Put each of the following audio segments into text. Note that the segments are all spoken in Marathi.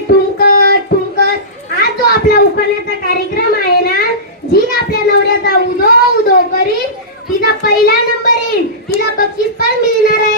ठुमकत ठुमकत आज जो आपला उखाण्याचा कार्यक्रम आहे ना जी आपल्या नवऱ्याचा उदो उदो करील तिचा पहिला नंबर येईल. तिला बक्षीस पण मिळणार आहे.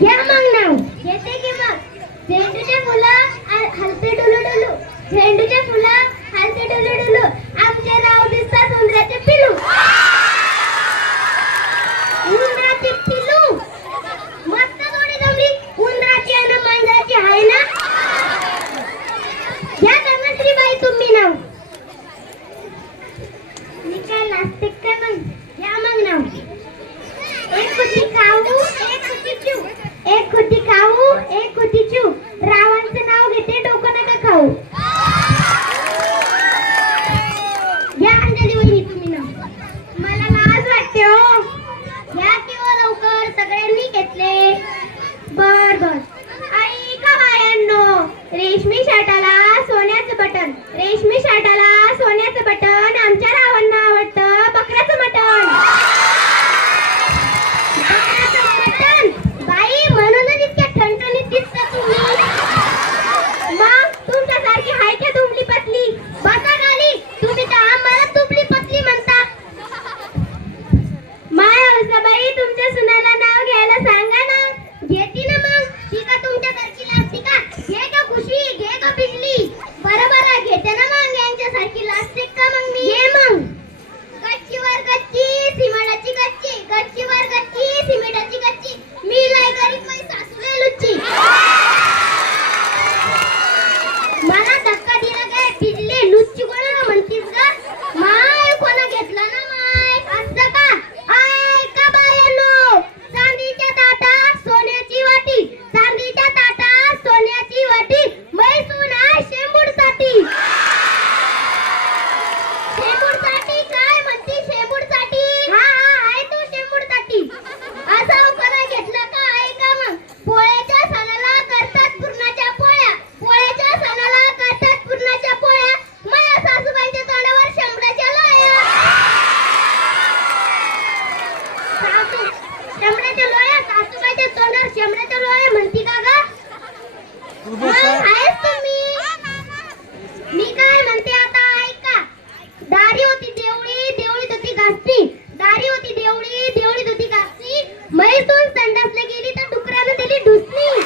Yeah. घेतले. बर बर. आई का बायांनो? रेशमी शर्टाला सोन्याचं बटन. रेशमी शर्टाला चमड्याच्या लोळ्या मी. काय म्हणते आता ऐका. दारी होती देवळी देवळीत होती दारी होती देवळी देवळीत होती घासती. म्हैसून संडासला गेली तर डुकरानं दिली ढुसणी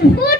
Good.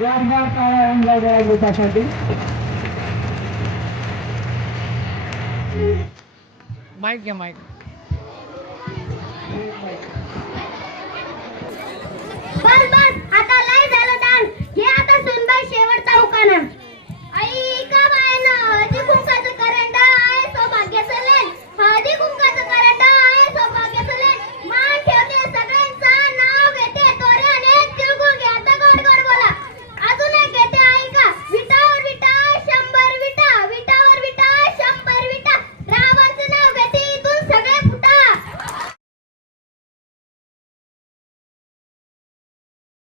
गार काळा रंग लागला गीतासाठी माईक घ्या माईक. माईक